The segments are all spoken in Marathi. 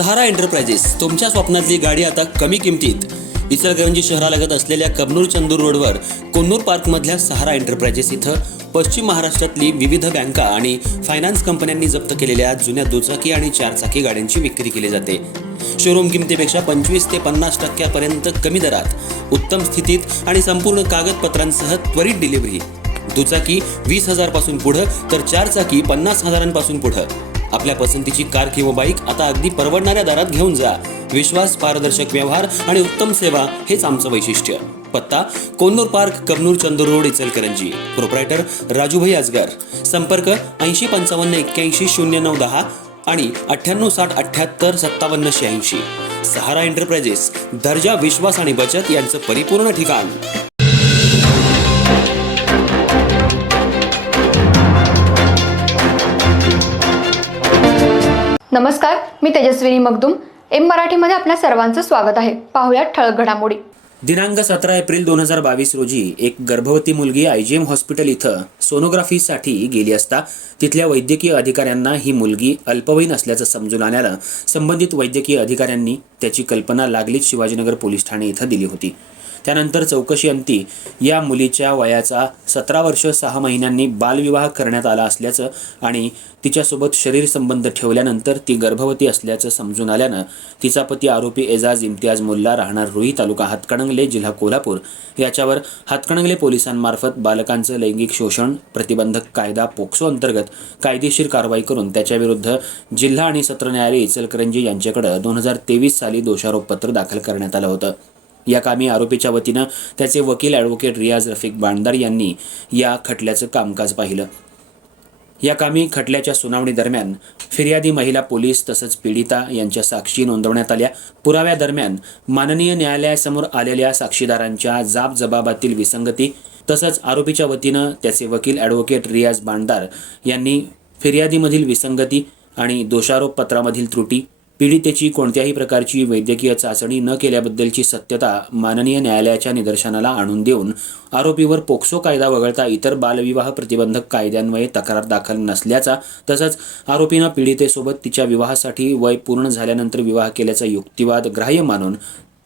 सहारा एंटरप्राइजेस तुमच्या स्वप्नातली गाडी आता कमी किमतीत. इचलकरंजी शहरालगत असलेल्या कबनूर चंदूर रोडवर कोन्नूर पार्कमधल्या सहारा एंटरप्राइजेस इथं पश्चिम महाराष्ट्रातली विविध बँका आणि फायनान्स कंपन्यांनी जप्त केलेल्या जुन्या दुचाकी आणि चारचाकी गाड्यांची विक्री केली जाते. शोरूम किमतीपेक्षा 25 ते 50% कमी दरात, उत्तम स्थितीत आणि संपूर्ण कागदपत्रांसह त्वरित डिलिव्हरी. दुचाकी 20,000 पासून पुढे तर चारचाकी 50,000 पासून पुढे. आपल्या पसंतीची कार किंवा बाईक आता अगदी परवडणाऱ्या दरात घेऊन जा. विश्वास, पारदर्शक व्यवहार आणि उत्तम सेवा हेच आमचं वैशिष्ट्य. पत्ता Konnur park, Kabnur Chandur road, Ichalkaranji. Proprietor Rajubhai Ajgar. संपर्क 8055810910 आणि 9860785786. सहारा एंटरप्राइजेस, दर्जा, विश्वास आणि बचत यांचं परिपूर्ण ठिकाण. नमस्कार, मी तेजस्विनी मगदूम. एम मराठीमध्ये आपल्या सर्वांचं स्वागत आहे. पाहूयात ठळक घडामोडी. दिनांक 17 एप्रिल 2022 रोजी एक गर्भवती मुलगी IGM हॉस्पिटल इथं सोनोग्राफीसाठी गेली असता तिथल्या वैद्यकीय अधिकाऱ्यांना ही मुलगी अल्पवयीन असल्याचं समजून आल्यानं संबंधित वैद्यकीय अधिकाऱ्यांनी त्याची कल्पना लागलीच शिवाजीनगर पोलीस ठाणे इथं दिली होती. त्यानंतर चौकशीअंती या मुलीच्या वयाचा 17 वर्ष 6 महिन्यांनी बालविवाह करण्यात आला असल्याचं आणि तिच्यासोबत शरीर संबंध ठेवल्यानंतर ती गर्भवती असल्याचं समजून आल्यानं तिचा पती आरोपी एजाज इम्तियाज मुल्ला, राहणार रुई, तालुका हातकणंगले, जिल्हा कोल्हापूर याच्यावर हातकणंगले पोलिसांमार्फत बालकांचं लैंगिक शोषण प्रतिबंधक कायदा पोक्सो अंतर्गत कायदेशीर कारवाई करून त्याच्याविरुद्ध जिल्हा आणि सत्र न्यायालय इचलकरंजी यांच्याकडे 2023 साली दोषारोपपत्र दाखल करण्यात आलं होतं. या कामी आरोपीच्या वतीनं त्याचे वकील ॲडव्होकेट रियाज रफिक बांडदार यांनी या खटल्याचं कामकाज पाहिलं. या कामी खटल्याच्या सुनावणी दरम्यान फिर्यादी महिला पोलीस तसंच पीडिता यांच्या साक्षी नोंदवण्यात आल्या. पुराव्यादरम्यान माननीय न्यायालयासमोर आलेल्या साक्षीदारांच्या जाब-जबाबातील विसंगती तसंच आरोपीच्या वतीनं त्याचे वकील ॲडव्होकेट रियाज बांडदार यांनी फिर्यादीमधील विसंगती आणि दोषारोपपत्रामधील त्रुटी, पीडितेची कोणत्याही प्रकारची वैद्यकीय चाचणी न केल्याबद्दलची सत्यता माननीय न्यायालयाच्या निदर्शनाला आणून देऊन आरोपीवर पोक्सो कायदा वगळता इतर बालविवाह प्रतिबंधक कायद्यान्वये तक्रार दाखल नसल्याचा तसंच आरोपीनं पीडितेसोबत तिच्या विवाहासाठी वय पूर्ण झाल्यानंतर विवाह केल्याचा युक्तिवाद ग्राह्य मानून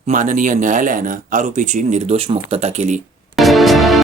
माननीय न्यायालयानं आरोपीची निर्दोष मुक्तता केली.